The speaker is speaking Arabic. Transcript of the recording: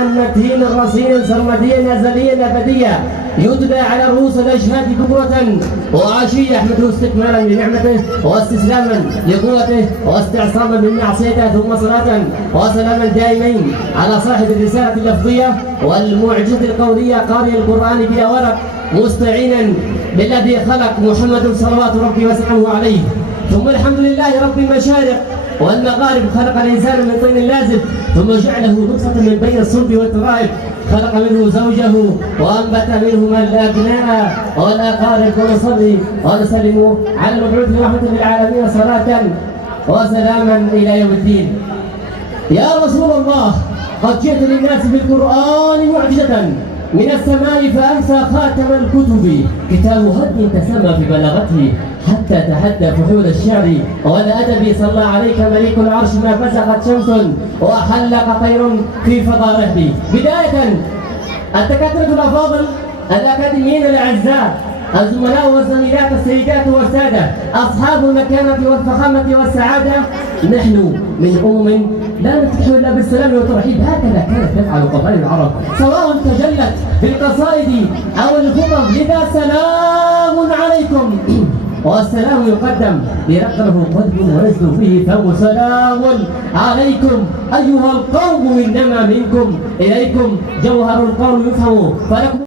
صامدا متين رصينا سرمديا أزليا أبديا يتلى على رؤوس الأشهاد بكرة وعشية أحمده استكمالا لنعمته واستسلاما لقوته واستعصاما من معصيته ثم صلاة وسلاما دائمين على صاحب الرسالة اللفظية والمعجزة القولية قارئ القرآن بلا ورق مستعينا بالذي خلق محمد صلوات ربي وسلامه عليه. ثم الحمد لله رب المشارق والمغارب خلق الإنسان من طين لازب ثم جعله نطفة من بين الصلب والترائب خلق منه زوجه وأنبت منهما الأبناء والأقارب ونصلي ونسلم على المبعوث رحمة للعالمين صلاة وسلاما إلى يوم الدين. يا رسول الله قد جئت للناس بالقرآن معجزة من السماء فأمسى خاتم الكتب كتاب هد تسمى في بلاغته حتى تحدى فحول الشعر والأدب صلى عليك مليك العرش ما بزغت شمس وحلق طير في فضائله. بداية الدكاترة الأفاضل الأكاديميين الأعزاء الزملاء والزميلات السيدات والسادة أصحاب المكانة والفخامة والسعادة، نحن من لا نفتح إلا بالسلام والترحيب. هكذا كانت تفعل قبائل العرب سواء تجلت في القصائد أو الخطب. لذا سلام عليكم والسلام يقدم لرقمه قلب ونزل فيه فهو سلام عليكم أيها القوم إنما منكم إليكم جوهر القوم يفهم فلكم